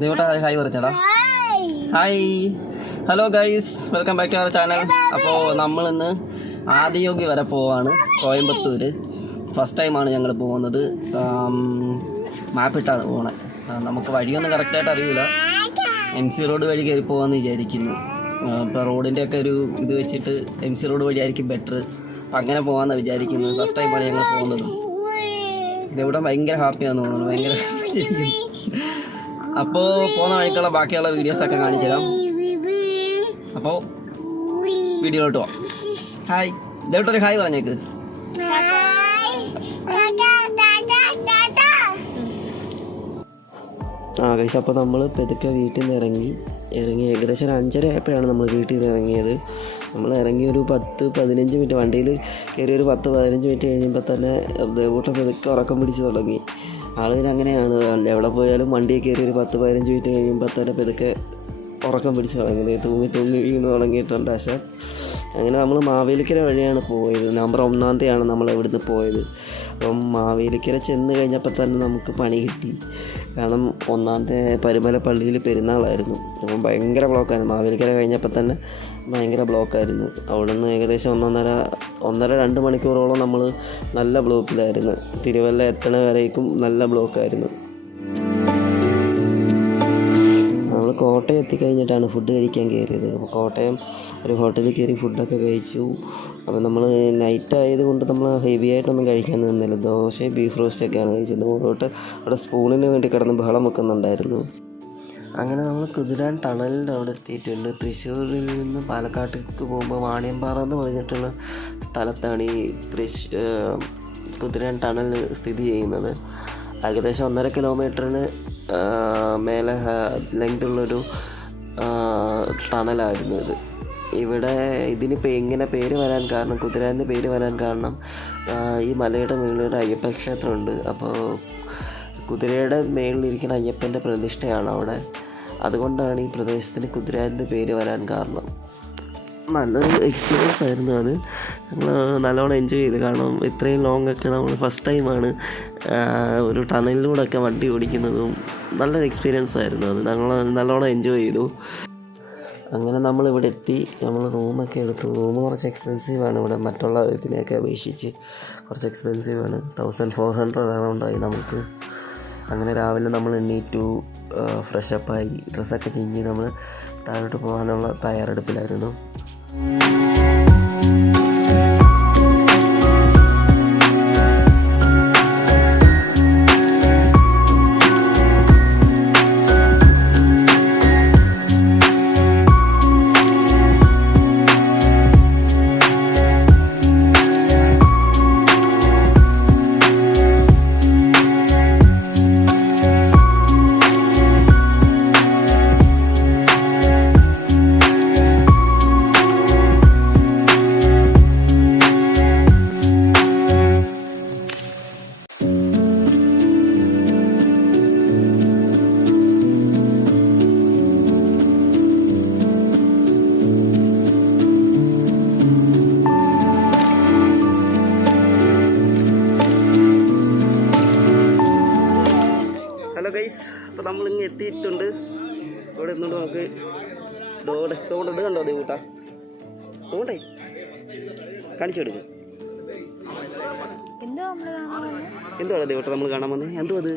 ദേവട്ടാ hi പറഞ്ഞടാ. Hi, hello guys, welcome back to our channel. അപ്പോൾ നമ്മളിന്ന് ആദിയോഗി വരെ പോവാണ്, കോയമ്പത്തൂർ. ഫസ്റ്റ് ടൈമാണ് ഞങ്ങൾ പോകുന്നത്. മാപ്പിട്ടാണ് പോകണത്. നമുക്ക് വഴിയൊന്നും കറക്റ്റായിട്ട് അറിയില്ല. MC റോഡ് വഴി കയറി പോകാമെന്ന് വിചാരിക്കുന്നു. ഇപ്പോൾ റോഡിൻ്റെയൊക്കെ ഒരു ഇത് വെച്ചിട്ട് MC റോഡ് വഴിയായിരിക്കും ബെറ്റർ. അപ്പം അങ്ങനെ പോകാമെന്നാണ് വിചാരിക്കുന്നത്. ഫസ്റ്റ് ടൈമാണ് ഞങ്ങൾ പോകുന്നത്. ഇതെവിടെ ഭയങ്കര ഹാപ്പിയാണെന്ന് തോന്നുന്നു, ഭയങ്കര അപ്പോൾ പോകുന്ന വഴിക്കുള്ള ബാക്കിയുള്ള വീഡിയോസൊക്കെ കാണിച്ചു തരാം. അപ്പോൾ വീഡിയോയിലോട്ട് പോവാം. ഹായ്, ഇതേട്ടൊരു ഹായ് പറഞ്ഞേക്ക്. ഗൈസ്, അപ്പോൾ നമ്മൾ പെതുക്കെ വീട്ടിൽ നിന്ന് ഇറങ്ങി ഏകദേശം ഒരു 5:30 ആയപ്പോഴാണ് നമ്മൾ വീട്ടിൽ നിന്ന് ഇറങ്ങിയത്. നമ്മൾ ഇറങ്ങി ഒരു 10-15 മിനിറ്റ് വണ്ടിയിൽ കയറി, ഒരു 10-15 മിനിറ്റ് കഴിയുമ്പോൾ തന്നെ ദേവൂട്ട പെതുക്കെ ഉറക്കം പിടിച്ച് തുടങ്ങി. ആളുകൾ അങ്ങനെയാണ്, എവിടെ പോയാലും വണ്ടിയിൽ കയറി ഒരു 10-15 മിനിറ്റ് കഴിയുമ്പോൾ തന്നെ പെതുക്കെ ഉറക്കം പിടിച്ച് തുടങ്ങി, തൂങ്ങി വീണ് തുടങ്ങിയിട്ടുണ്ട്. പക്ഷേ അങ്ങനെ നമ്മൾ മാവേലിക്കര വഴിയാണ് പോയത്. നവംബർ 1-ാം തീയതിയാണ് നമ്മൾ ഇവിടുന്ന് പോയത്. അപ്പം മാവേലിക്കര ചെന്ന് കഴിഞ്ഞപ്പോൾ തന്നെ നമുക്ക് പണി കിട്ടി. കാരണം 1-ാം തീയതി പരുമല പള്ളിയിൽ പെരുന്നാളായിരുന്നു. അപ്പം ഭയങ്കര ബ്ലോക്കായിരുന്നു. മാവേലിക്കര കഴിഞ്ഞപ്പോൾ തന്നെ ഭയങ്കര ബ്ലോക്കായിരുന്നു. അവിടെ നിന്ന് ഏകദേശം 1.5-2 മണിക്കൂറോളം നമ്മൾ നല്ല ബ്ലോക്കിലായിരുന്നു. തിരുവല്ല എത്തണ വരേക്കും നല്ല ബ്ലോക്കായിരുന്നു. നമ്മൾ കോട്ടയം എത്തിക്കഴിഞ്ഞിട്ടാണ് ഫുഡ് കഴിക്കാൻ കയറിയത്. അപ്പോൾ കോട്ടയം ഒരു ഹോട്ടലിൽ കയറി ഫുഡൊക്കെ കഴിച്ചു. അപ്പോൾ നമ്മൾ നൈറ്റ് ആയതുകൊണ്ട് നമ്മൾ ഹെവി ആയിട്ടൊന്നും കഴിക്കാൻ നിന്നില്ല. ദോശയും ബീഫ് റോസ്റ്റൊക്കെയാണ് കഴിച്ചത്. മുന്നോട്ട് അവിടെ സ്പൂണിന് വേണ്ടി കിടന്ന് ബഹളം വെക്കുന്നുണ്ടായിരുന്നു. അങ്ങനെ നമ്മൾ കുതിരാൻ ടണലിൻ്റെ അവിടെ എത്തിയിട്ടുണ്ട്. തൃശ്ശൂരിൽ നിന്ന് പാലക്കാട്ടേക്ക് പോകുമ്പോൾ വാണിയമ്പാറ എന്ന് പറഞ്ഞിട്ടുള്ള സ്ഥലത്താണ് ഈ കുതിരാൻ ടണൽ സ്ഥിതി ചെയ്യുന്നത്. ഏകദേശം 1.5 കിലോമീറ്ററിന് മേലെ ലെങ്തുള്ളൊരു ടണലായിരുന്നു ഇത്. ഇവിടെ ഇതിനിപ്പോൾ എങ്ങനെ പേര് വരാൻ കാരണം, കുതിരാൻ്റെ പേര് വരാൻ കാരണം, ഈ മലയുടെ മുകളിലൊരു അയ്യപ്പ ക്ഷേത്രമുണ്ട്. അപ്പോൾ കുതിരയുടെ മേളിലിരിക്കുന്ന അയ്യപ്പൻ്റെ പ്രതിഷ്ഠയാണ് അവിടെ. അതുകൊണ്ടാണ് ഈ പ്രദേശത്തിന് കുതിരാൻ്റെ പേര് വരാൻ കാരണം. നല്ലൊരു എക്സ്പീരിയൻസ് ആയിരുന്നു അത്. ഞങ്ങൾ നല്ലോണം എൻജോയ് ചെയ്തു. കാരണം ഇത്രയും ലോങ്ങൊക്കെ നമ്മൾ ഫസ്റ്റ് ടൈമാണ് ഒരു ടണലിലൂടെയൊക്കെ വണ്ടി ഓടിക്കുന്നതും. നല്ലൊരു എക്സ്പീരിയൻസ് ആയിരുന്നു അത്. ഞങ്ങൾ നല്ലോണം എൻജോയ് ചെയ്തു. അങ്ങനെ നമ്മളിവിടെ എത്തി. നമ്മൾ റൂമൊക്കെ എടുത്തു. റൂം കുറച്ച് എക്സ്പെൻസീവാണ് ഇവിടെ, മറ്റുള്ള ഇതിനെയൊക്കെ അപേക്ഷിച്ച് കുറച്ച് എക്സ്പെൻസീവാണ്. 1400 അറൗണ്ടായി നമുക്ക്. അങ്ങനെ രാവിലെ നമ്മൾ എണ്ണീറ്റു, ഫ്രഷപ്പായി, ഡ്രസ്സൊക്കെ ചേഞ്ച് ചെയ്ത് നമ്മൾ താഴോട്ട് പോകാനുള്ള തയ്യാറെടുപ്പിലായിരുന്നു. ഹലോ ഗൈസ്, അപ്പോൾ നമ്മളിങ്ങ് എത്തിയിട്ടുണ്ട്. ഇവിടെ ഇരുന്നുകൊണ്ട് നമുക്ക് ഇത് കണ്ടോ ദേവൂട്ടാ? തോണ്ടേ കാണിച്ചു കൊടുക്കും. എന്തുവാണ് ദേവൂട്ട നമ്മൾ കാണാൻ വന്നത്? എന്തോ അത്